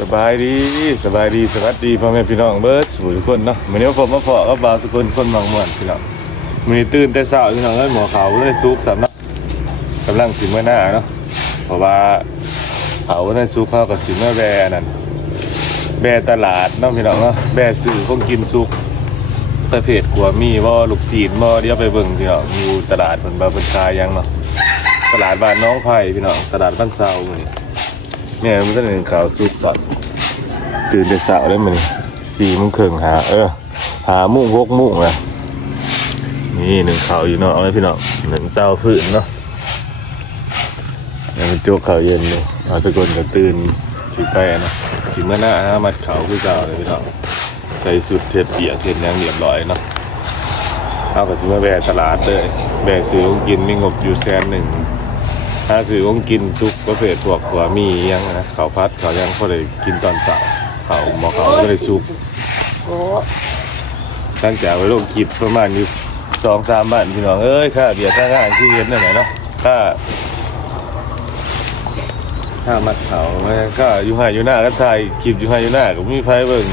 สบายดีสบายดีสวัสดีพ่อแม่พี่น้องเบิร์ดสู่ทุกคนเนาะมื้อนี้ผมมาพอกับบาวสกุลคนเมองม่วนพี่น้องมื้อนี้ตื่นแต่เช้าพี่น้องเอ้ยหมอเขาเลยซุกสำนาะกำลังสิมื้อหน้าเนาะเพราะว่าเขานั่นซุกเข้าก็สิมาแบนั่นแบตลาดเนาะพี่น้องเนาะแบซื้อของกินซุกประเภทกัวมีบ่าลูกศีลบ่เดี๋ยวไปเบิ่งพี่น้องอยู่ตลาดเพิ่นบาเพิ่นขายยังเนาะ ตลาดบ้านน้องไผ่พี่น้องตลาดบ้านเซามื้อนี้เนี่ยมันก็หนึ่งข่าวซุปสดตื่นแต่เช้าแล้วมันสี่โมงครึ่งหา เออ หามุ่งหกมุ่งอะนี่หนึ่งข่าวอยู่เนาะเอาไว้พี่เนาะหนึ่งเตาพื้นเนาะเนี่ยมันโจกข่าวเย็นเลยเอาสกุลก็ตื่นถือไปอะนะถึงเมื่อหน้านะมัดเขาคือเก่าเลยพี่เนาะใส่สุดเทียดเปียกเทียดยังเรียบร้อยเนาะเอาก็สิมาแบะตลาดเลยแบะซื้อของกินมีงบอยู่แสนหนึ่งาซื้อของกินซุปประเภทพวกหัวมีอิหยังนะเขาวพัดเขาวยังพอได้กินตอนเช้าเขาวหมอเขาวก็ได้ซุปโอ้ตั้งแต่ไว้ลงกิบประมาณอยู่สองสามบาทพี่น้องเอ้ยค่าเบียร์ค่างานที่เห็นนั่นแหละเนาะค่าค่ามัดเขาค่าอยู่ห้าอยู่หน้าก็ถ่ายคลิปอยู่ห้าอยู่หน้าก็มีไฟเบิ่ง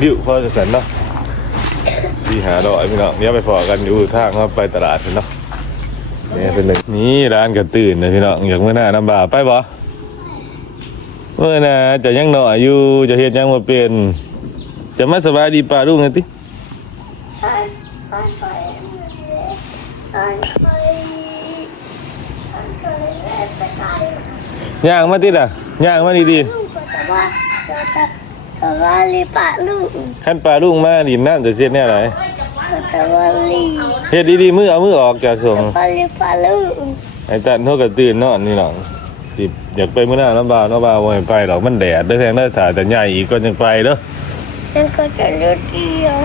บิ้วพอจะสันเนาะสี่หาดอยพี่น้องเดี๋ยวไปพอกันอยู่ทางว่าไปตลาดเนาะ นี่เป็นหนึ่งนี่ร้านกระตื่นนะพี่น้องอยากเมื่อหน้าน้ำบาไปบ่เมื่อหน้าจะยังหน่อยอยู่จะเฮ็ดยังมาเป็นจะมาสบายดีป่าลุงไงติอันอันไปอันไปอันไปไปตายย่างมาติล่ะย่างมาดีลูกแต่ว่าแต่แต่ว่าลีปะลูกๆขั้นป่าลุงมาดินน้ำจะเสียแน่ไร แต่ว่าลีเฮ็ดดีๆมือเอามือออกจากส่งปลาลีปะลูกไอ้ตันเขากระตื่นนอนนี่น้องสิอยากไปเมื่อหน้าน้ำบาน้ำบาบ่ให้ไปหรอกมันแดดเด้อแทงได้อถ่ายแต่ใหญ่อีกก็ยังไปเด้อยังก็จะรู้เดียว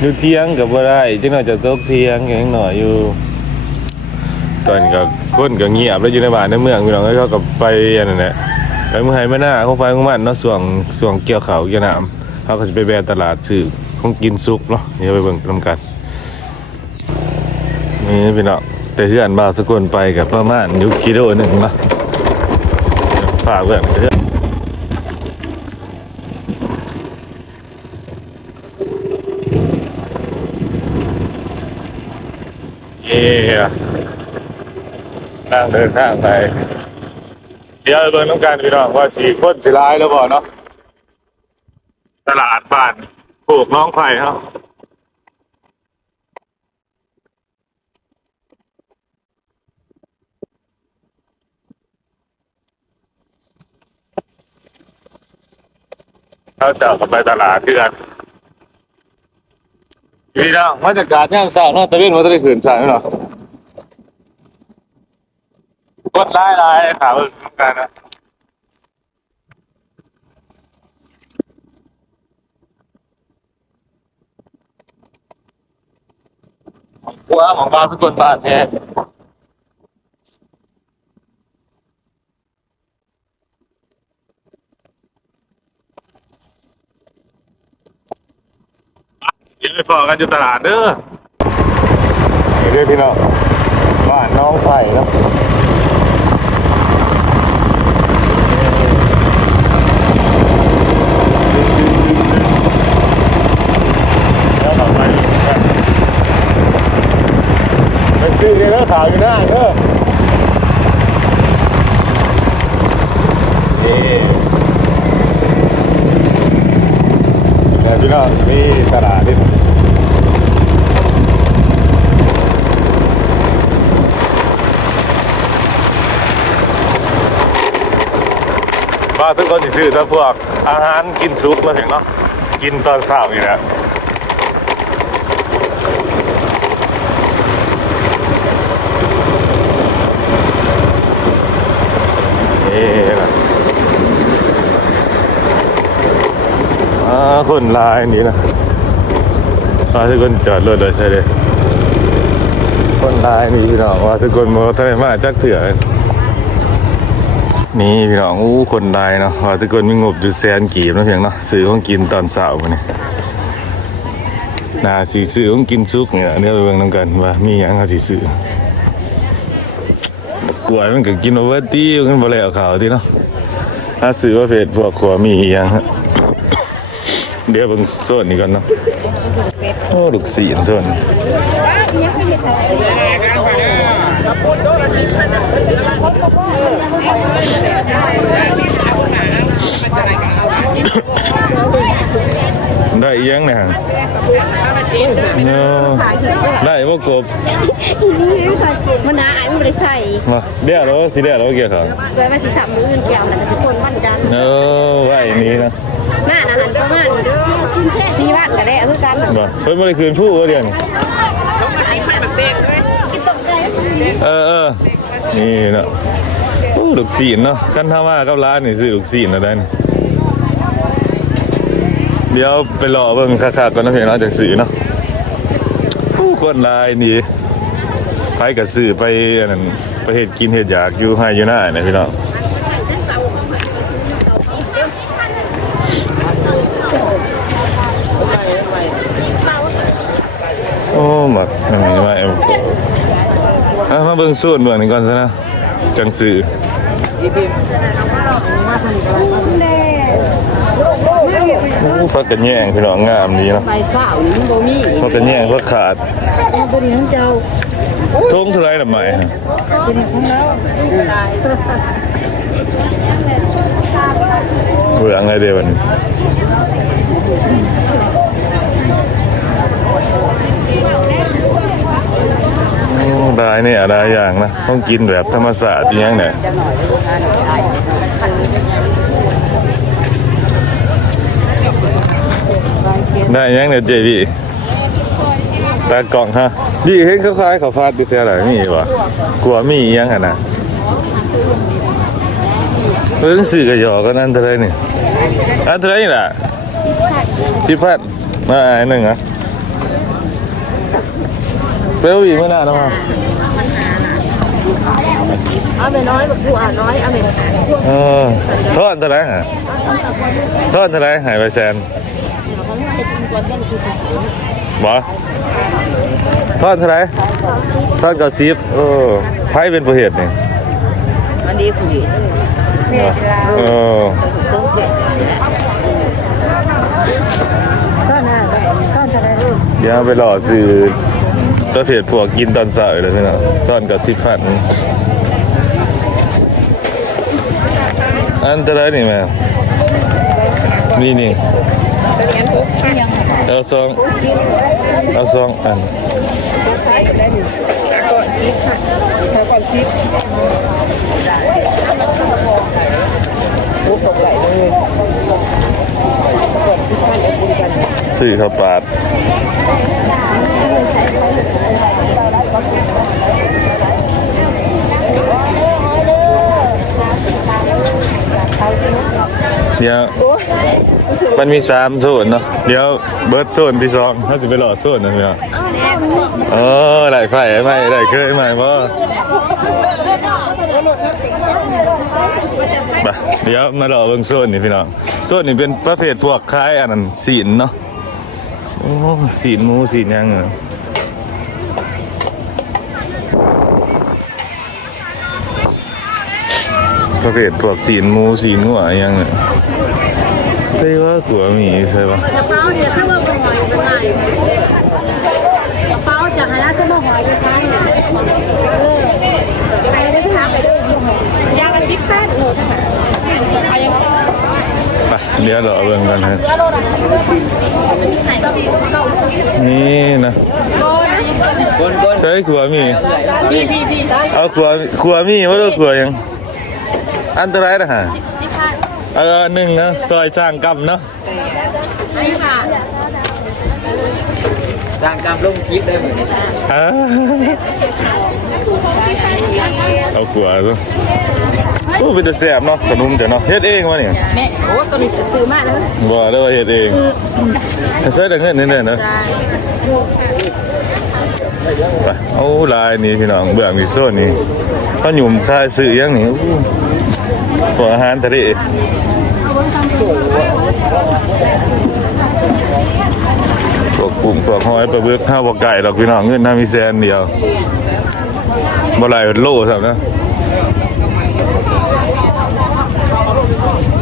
อยู่เที่ยงกับบ่ได้จังหน่อยจะตกเที่ยงยังหน่อยอยู่ตอนก็คนก็เงียบแล้วอยู่ในบ้านในเมืองพี่น้องเขาก็ไปอันนั้นแหละไปเมืองไทยไม่น่าเขาไปของมันเนาะส่วงส่วงเกี่ยวเขาวเกี่ยวน้ำเขาก็จะไปแบะตลาดซื้อ ของกินซุกเนาะเดี๋ยวไปเบิ่งนำกันนี่พี่น้องแต่เพื่อนบ่าวสกุลไปกับประมาณอยุกิโลหนึ่งเนาะฝากเพื่อนเพื่อนเย้นั่งเดินทางไป เดี๋ยวเบิ่งน้ำกันพี่น้องว่าสีคนสีร้ายแล้วบ่เนาะตลาดบ้าน ปลูกน้องไผ่ครับเขาจะเข้าไปตลาดเพื่อนพี่น้องมาจากการย่างสาวเนาะตะเวนมาตะได้ขืนสาวเนาะกดไล่ไล่ถามเบิ่งน้ำกันนะ ของบาสกุลบาทแท้เดี๋ยวไปพอกันอยู่ตลาดเด้อเด้อพี่น้องบ้านน้องไผ่เนาะแล้วต่อไปกัน ไปซื้ อเลยอขาวอยู่หน้าเด้อนี่เดี๋ยวพี่น้องนี่ตลาดนี่ว่าทุกคนสิซื้อแต่พวกอาหารกินซุปมาถึงเนาะกินตอนเช้าอยู่แล้ว นี่นะอ่า คนลายนี่นะว่าทุกคนจอดรถเลยใช่เลยคนลายนี่พี่น้องว่าทุกคนมทะเลมาจักเถื่อนี่พี่น้องอู้คนลายเนาะว่าทุกคนมีงบอยู่แสนกีบนะเพียงเนาะซื้อของกินตอนเช้าวันนี้น่าสีซื้อของกินซุกเนี่ยเดี๋ยไปเบิ่งน้ำกันว่ามีหยังเขาสิซื้อกล้วยมันก็กินโอเวอร์ตี้มันบ่แล้วขาวที่เนาะถ้าซื้อว่าเฟซพวกขัวมีอีหยังฮะ เดี๋ยวเบิ่งโซนนี้ก่อนเนาะโอ้ลูกสีนโซนได้อีหยังเนี่ยฮะเนาะได้บ่กบมันน้าไอ้มันไม่ได้ใส่มาเดี๋ยวเราสิเดี๋ยวเราเกี่ยวกับเลยมาสิสับมืออื่นเกี่ยวมันจะคนบ้านจันทร์เออว่าอย่างนี้นะ หน้าอาหารประมาณสี่บ้านก็ได้คือกันบ่เพิ่นบ่ได้คืนผู้เดียวนี่กินตกใจเออเออนี่เนาะโอ้ลูกศิษย์เนาะคันถ้ามากับร้านนี่ซื้อลูกศิษย์นะได้นี่เดี๋ยวไปรอเบิ่งคักๆก่อนนะเพียงเนาะจังซื้อเนาะผู้คนหลายนี่ไปก็ซื้อไปอันนั้นไปเฮ็ดกินเฮ็ดอยากอยู่ให้อยู่หน้านะพี่น้อง หมักอันนี้มาเอ็มอะมาเบิ่งสูตรเบิ่งนี่ก่อนซะนะจังซื้อพักกันแย่งพี่น้องงามดีเนาะใบสานี่มันบ่มีพักกันแย่งพักขาดตัวนี้ของเจ้าทุ่งเท่าไรน่ะใหม่เป็นของเราเบื่อไงเดี๋ยวมันโอ้ ได้เนี่ยได้อย่างนะต้องกินแบบธรรมศาสตร์อยังเนี่ยได้ยังเนี่ยเจดีตากล่องฮะดีเห็นเขาคล้ายเขาฟาดดิเสียหรนี่วะกลัวมียังอะนะเรื่องสื่อกระยอก็นั่นเท่าไรนี่อันเท่าไรนี่ล่ะสิบพันมาอันหนึ่งอะเปรี้ยวอีกไม่นานนะมา เอาไปน้อยแบบผู้อ่าน้อยเอาไปเออทอดเท่าไรฮะทอดเท่าไรหายไปแซนบอทอดเท่าไรทอดกับซีฟเออไพ่เป็นประเหตุนี่อันนี้ผู้หญิงเออก็น่าได้ก็จะได้รูปเดี๋ยวไปหล่อซื้อประเภทพวกกินตอนเสาร์เลยใช่ไหมทอดกับซีฟพัน อันเท่าไรนี่แม่นี่นี่เอาสองเอาสองอันสี่ข้าวปาด เดี๋ยวมันมีสามโซนเนาะเดี๋ยวเบิร์ดโซนที่สองเขาจะไปหล่อโซนนั่นเนาะเออไหลไฟไหมไหลเคยไหมพ่อไปเดี๋ยวมาหล่อเบิ่งโซนนี่พี่น้องโซนนี่เป็นประเภทพวกคล้ายอันนั้นศีลเนาะโอ้ศีลหมูศีลหยังเหรอประเภทพวกศีลหมูศีลงัวอิหยังเนี่ยใช่ว่าตั วมีใช่ปะกระเป๋าเนี่ยถ้าว่าบ่หอยเป็นไงกระเป๋าจากหาจะบ่หอยจะไปเออไปได้ทางไปด้วยยางติ๊กแป๊ดโอ้ทั้งนั้นไปยังไปเดี๋ยวเราเบิ่องกันฮะนี่นะใช่ขัวมีพี่พี่พี่เอาขัวขัวมีว่าเราขัวยัง อันตรายนะฮะ เออหนึ่งนะซอยสร้างกรรมเนาะนี่ค่ะสร้างกรรมลงคลิปได้เหมือนอ่าเอาขัวซะโอ้เป็นแต่แสบเนาะขนมจ้ะเนาะเฮ็ดเองวะเนี่ยแม่โอ้ตัวนี้ซื้อมาแล้วบ่ได้ว่าเฮ็ดเองใช้แต่เงินนี่ๆนะไปเอาลายนี่พี่น้องเบื่อมีโซนนี่เขาหยุ่มคายซื้อยังนี่ ตัวอาหารทะเลพวกกุ้งพวกหอยปลาเบือกข้าวปลาไก่ดอกพี่น้องเงินน้ามีแซนเดียวบ่ไหลโล่สามนะ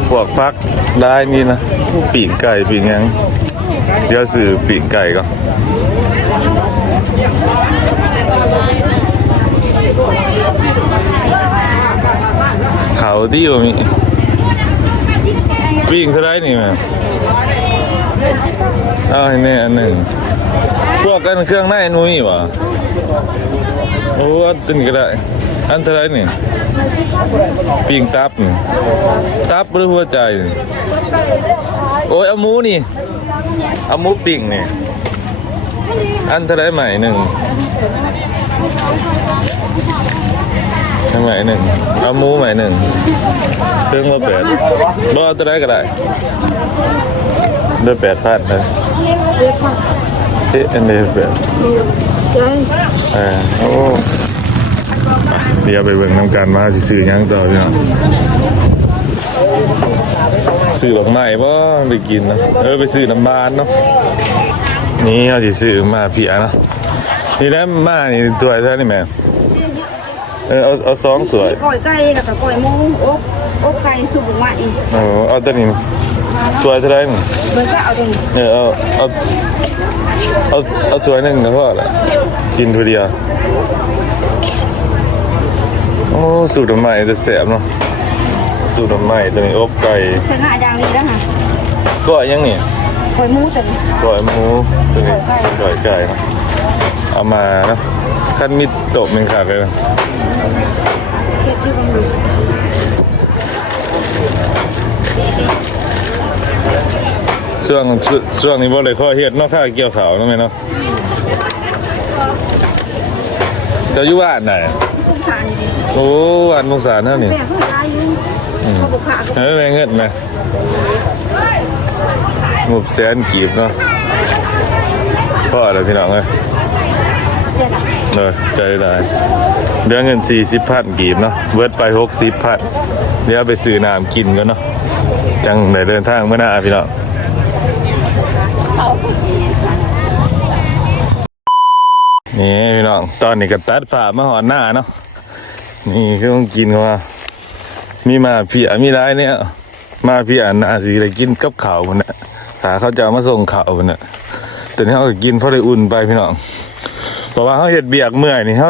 พวกพักได้นี่นะปีกไก่ปีกยังเดี๋ยวสื่อปีกไก่ก่อนาที่อยู่มีปีกเท่าไรนี่แม่เอาให้แน่อันหนึ่งพวกกันเครื่องในนุ้ยวะโอ้อันตัวนี้ก็ได้อันเท่าไรนี่ปีกตับนี่ตับหรือหัวใจโอ้ยเอาหมูนี่เอาหมูปิ้งนี่อันเท่าไรใหม่หนึ่ง ใหม่หนึ่งเอาหมูใหม่หนึ่งเครื่องละแปดบ่เอาเท่าไรก็ได้ด้วยแปดพันเลยเอ๊ะอันนี้แปดเออโอ้เดี๋ยวไปเบิ่งน้ำกันมาสิซื้อยังต่อพี่น้องซื้อดอกไม้บ่ไปกินเนาะเออไปซื้อน้ำบานเนาะนี่เอาสิซื้อมาเพียเนาะนี่แล้วมานี่ถ้วเท่านี่แม่ ออเอาเอาสองถ้วยก้อยไก่แล้วก็ก้อยหมูอบอบไก่สุกมาอีกเออเอาตัวนี้ถ้วยเท่าไหร่นี่เบอร์ก็เอาตรงนี้เออเอาเอาเอาเอาถ้วยหนึงก็พอละกินถ้วยเดียวโอ้สูตรดอกไม้จะแสบเนาะสูตรดอกไม้ตัวนี้อบไก่ใช้หน้าอย่างนี้แล้วค่ะก็ยังนี่ก้อยหมูตัวนี้ก่อยหมูตัวนี้ก่อยไก่เนาะเอามาเนาะ ขั้นมิดตบหนึ่งขาดเลยนะช่วงช่วงช่วงนี้บ่เลยข้อเฮ็ดเนอกข้าเกี่ยวขาวเนาะแม่เนาะเจะอยู่บ้านไหนทุกสารนี่โอ้บ้านมุกสารเท่านี่แม่เขาตายอยู่เขาบอกขาก็เฮ้ยแม่เงินไหมงบแสนกีบเนาะพ่ออะไรพี่น้องเอ้ย เลยใจได้เดือนเงินสี่สิบพันกีบเนาะเบิร์ดไปหกสิบพันเดี๋ยวไปซื้อน้ำกินกันเนาะจังได้เดินทางเมื่อหน้าพี่เน้องนี่พี่น้องตอนนี้ก็ตัดผ่ามาหอนหน้าเนาะนี่คือต้องกินเขามามีมาเพียมีได้เนี่ย มาเพียนาสีอะไรกินกับข่าวมันน่ะถ้าเขาจะมาส่งข่าวมันน่ะแต่นี้เขาก็กินเพราะได้อุ่นไปพี่น้อง เพราะว่าเขาเห็ดเบียกเมื่อยนี่เขา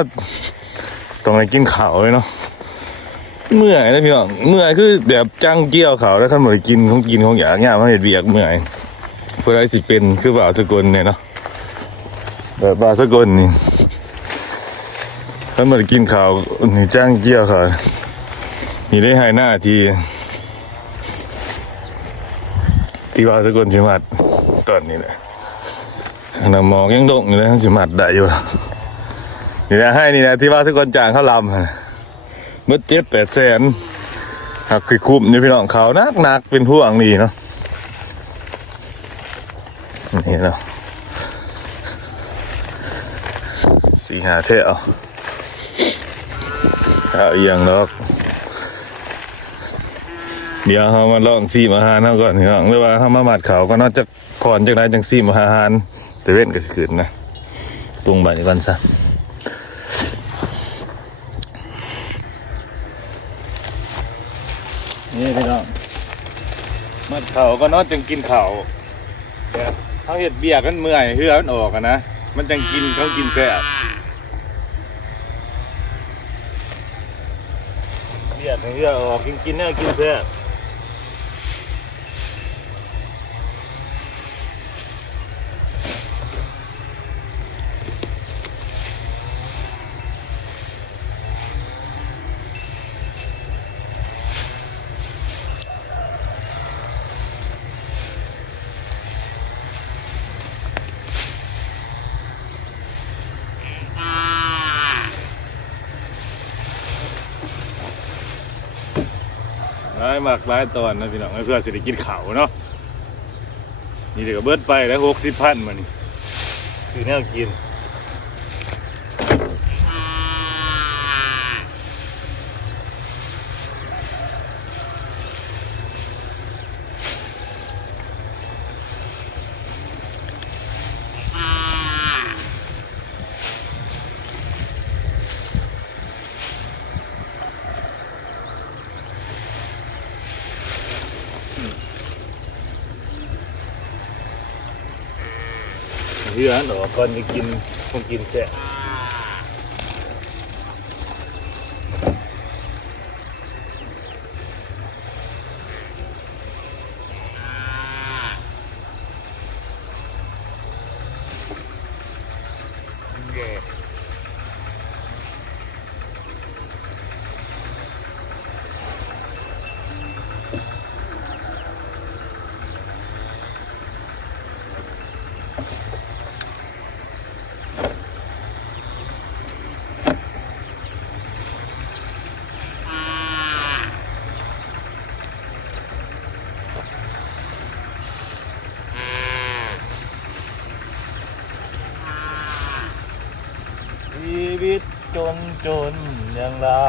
ต้องไปกินข้าวเลยเนาะเมื่อยนะพี่น้องเมื่อยคือแบบจังเกี่ยวข้าวแล้วท่านหมดกินของกินของอย่างเงี้ยเขาเห็ดเบียกเมื่อยเพื่อให้สิเป็นคือบ่าวสกุลเนี่ยเนาะแบบบ่าวสกุลนี่ท่านหมดกินข้าวนี่จังเกี่ยวข้าวนี่ได้ให้หน้าทีที่บ่าวสกุลสิมัดตอนนี้แหละ น้ำหมอกยังดงอยู่เลยทั้งสิมัดได้อยู่นี่นะให้นี่นะที่ว่าสกลจางเขาลำนะเมื่อเจ็ดแปดแสนหักคือคุ้มนี่พี่น้องเขานักนักเป็นห่วงนี่เนาะนี่เนาะสีหาเท่าเอาเอียงดอกเดี๋ยวเขามาลองซีมาหารเขาก่อนพี่น้องหรือว่าเขามาหมัดเขาก็นอกจากก่อนจากไหนจังซีมาหาร แต่เว้นก็สิคืนนะปรุงใบนี้ก่อนซะนี่พี่น้องมัดเข่าก็นอนจังกินเข่าวเนี่ยเขาเห็ดเบียกันเมื่อยเหือมันออกนะมันจังกินเขากินแซ่บเบียร์ถึงเหือออกกินกินเนี่ยกินแซ่บ ไลายมากหลายตอนนะพี่น้องเพื่อเศรษฐกิจเขาเนาะนี่เดี๋ยวเบิดไปแล้วหกสิบพันมานี่คือแนวกิน เพื่อนหรอก่อนจะกินคงกินแซ่ชี วิตจนจนอย่างเรา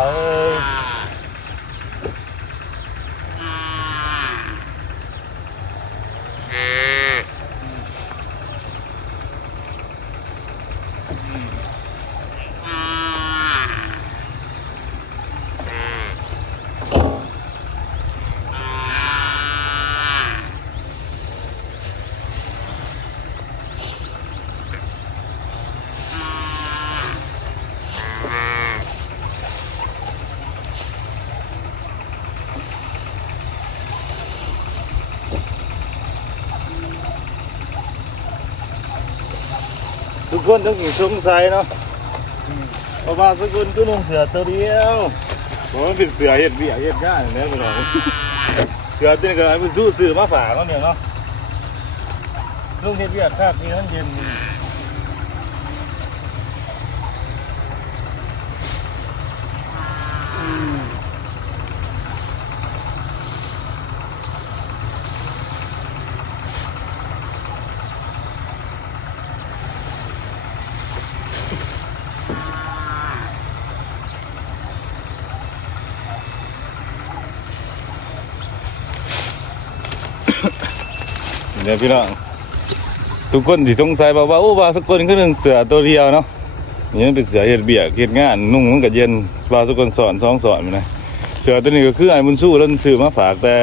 ทุกคนต้องสงสัยเนาะเพราะว่าสกุลก็นุ่งเสือตัวเดียวเพราะมันเป็นเสือเห็ดเบี้ยเห็ดง่ายเนี่ยพี่น้องเสือตัวนี้ก็ให้มันสู้สื่อมาฝากเขาเนี่ยเนาะลุงเห็ดเบี้ยคาบนี้มันเย็น เนี่ยพี่น้องทุกคนที่สงสัยบอกว่าโอ้ว่าสกุลคือหนึ่งเสือตัวเดียวเนาะนี่เป็นเสือเห็ดเบียกเห็ดงานนุ่งมันก็เย็นว่าสกุลสอนสองสอนมันนะเสือตัวนี้ก็คือไอ้บุญสู้แล้วซื้อมาฝากแต่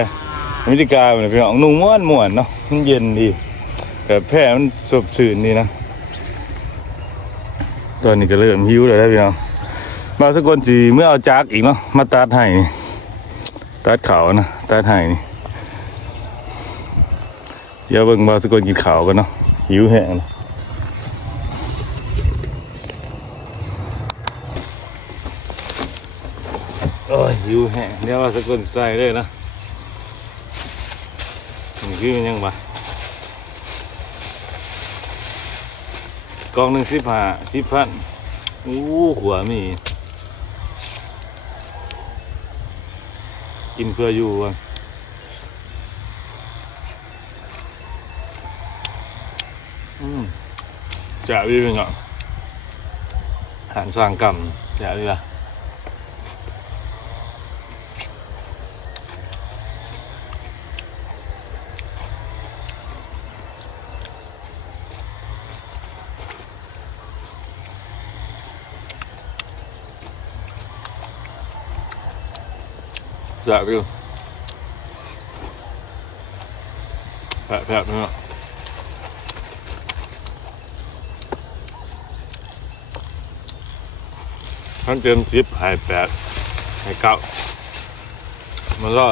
อเมริกาเนี่ยพี่น้องนุ่งม้วนม้วนเนาะมันเย็นดีแต่แพร่มันสดชื่นดีนะตอนนี้ก็เริ่มหิวแล้วพี่น้องมาสกุลสีเมื่อเอาจากอีกเนาะมาตัดให้นี่ตัดเขานะตัดให้นี่ เดี๋ยวเบิ่งมาสกลกินข้าวกันเนาะหิวแห้งโอ้ยหิวแห้งเดี๋ยวว่าสกุลใส่เลยนะนี่คือมันยังบ่กองหนึ่งสิบห้าสิบพันอู้หัวมี กินเพื่ออยู่กัน จะวิวอะอาหารสร้างกรรมจะวิวจะวิวแผลๆเนาะ ท่านเตรียมชิปหายแปดหายเก้ามันก็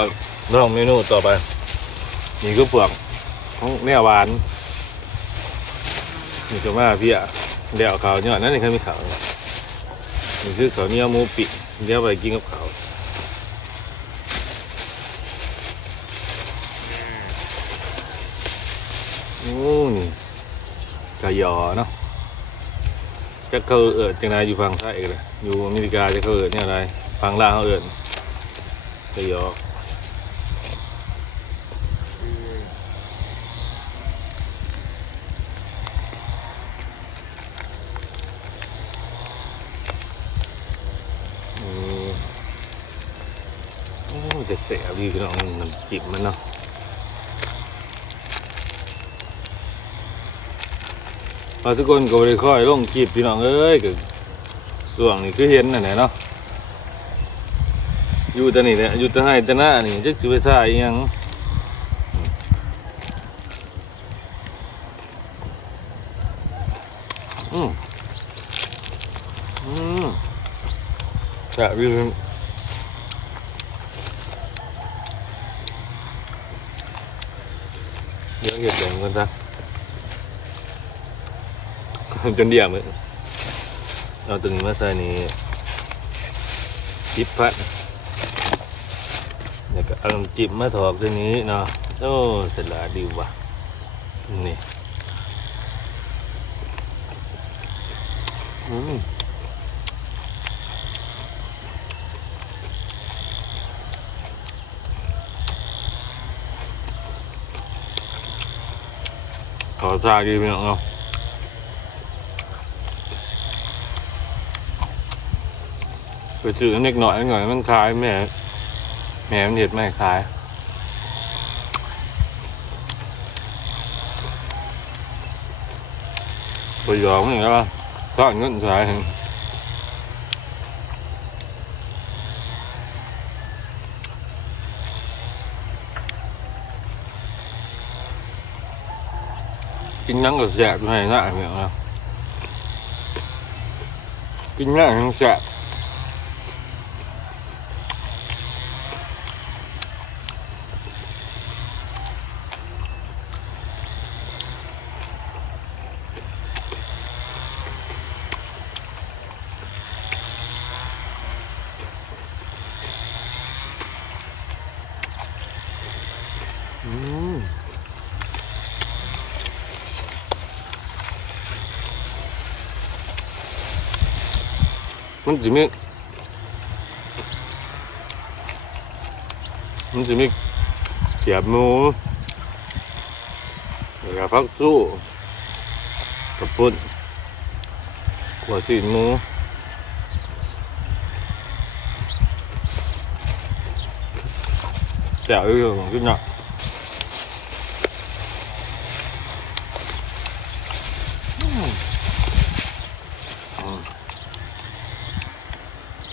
ลองเมนูต่อไป นี่ก็เปลือกของเนี่ยหวาน นี่ก็มาพี่อะเดี๋ยวขาวเนี่ยนั่นนี่คือมีขาวนี่คือขาวเหนี่ยวมูปิเดี๋ยวไปกินกับขาวโอ้นี่กะยอเนาะ จะเขาเอิดจังไรอยู่ฝั่งไทยเลยอยู่อเมริกาจะเขาเอิดเนี่ยอะไรฝั่งลาวเขาเอิดกะยออืมโอ้จะเสียดีพี่น้องน้ำจิ้มมันเนาะ พอสกุลก็บ่ได้ค่อยลงคลิปพี่น้องเอ้ยก็ส่วงนี่คือเห็นนั่นแหละเนาะอยู่แต่นี่แหละอยู่แต่ให้แต่หน้านี่จักสิไปซ่าอีหยังอืมอืมแซ่บอยู่เดี๋ยวเก็บแดงกันซะ จนเดี่ยมเลยเอาตึงนี้มาใส่นี่จิบพัดแล้วก็เอาจิบมาถอกตัวนี้เนาะโอ้เสร็จแล้วดีว่ะนี่อืมขอซาดีไหมเนาะ ไปซื้อเล็กหน่อยหน่อยมันขายแม่แม่มันเห็ดไม่ขายไปหยอกมันอย่างนี้ละก็เงินขายให้กินหยังก็แสบอยู่ให้หน้าเนี่ยนะกินหยังยังแสบ อืม มันจะมีมันจะมีเขียบหมูแล้วก็พักสู้กระปุ่นหัวสีหมูแจ่วอยู่ของขึ้นเนา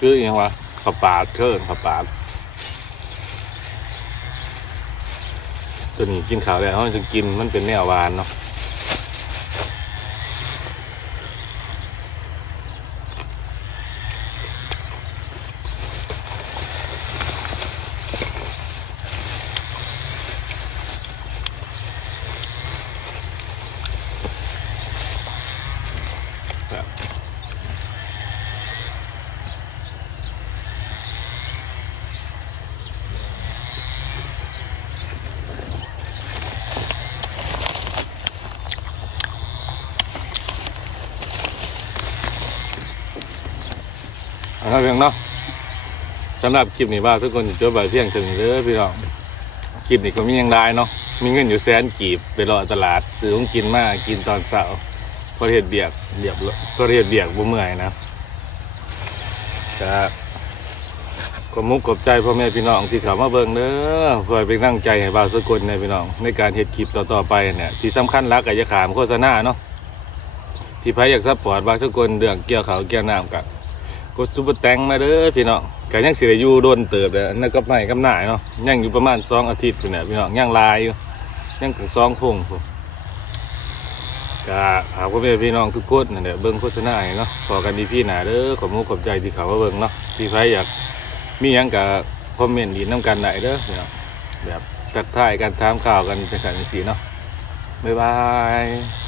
คืออยังวะขับปาดเคินขับปาดตัวนี้กินข้าวแล้วมันจะกินมันเป็นแนวหวานเนาะเอาละเพียงเนาะสำหรับคลิปนี้ว่าทุกคนจะจบไปเพียงเท่านี้เด้อพี่น้องคลิปนี้ก็มียังได้เนาะมีเงินอยู่แสนกีบไปรอตลาดซื้อของกินมากินตอนเช้าพอเห็ดเบียกเรียบพอเห็ดเบียกบ่เมื่อยนะจะก็มุกขอบใจพ่อแม่พี่น้องที่เขามาเบิ่งเด้อเพื่อเป็นกำลังใจให้บาวสกลในพี่น้อง ในการเฮ็ดคลิปต่อๆไปเนี่ยที่สำคัญรักก็อย่าขามโฆษณาเนาะที่ไผอยากซัพพอร์ตบาวสกลเรื่องเกี่ยวเขาเกี่ยวน้ำกันกดซุปเปอร์แตงมาเด้อพี่น้อง ก็ยังสิได้อยู่โดนเติบเลยนั่นก็ไม่กำหน่ายเนาะยังอยู่ประมาณสองอาทิตย์เนี่ยพี่น้องยังลายอยู่ยังถึงสองพงพุ่นก็หากว่าเป็นพี่น้องทุกคนนั่นแหละเบิ่งโฆษณาเนาะขอกันดีพี่หนาเด้อขอบมุกขอบใจที่เขามาเบิ่งเนาะที่ใครอยากมียังกับคอมเมนต์ดีน้ำกันได้เด้อพี่น้องแบบทักทายกันถามข่าวกันเป็นสันนิสีเนาะบ๊ายบาย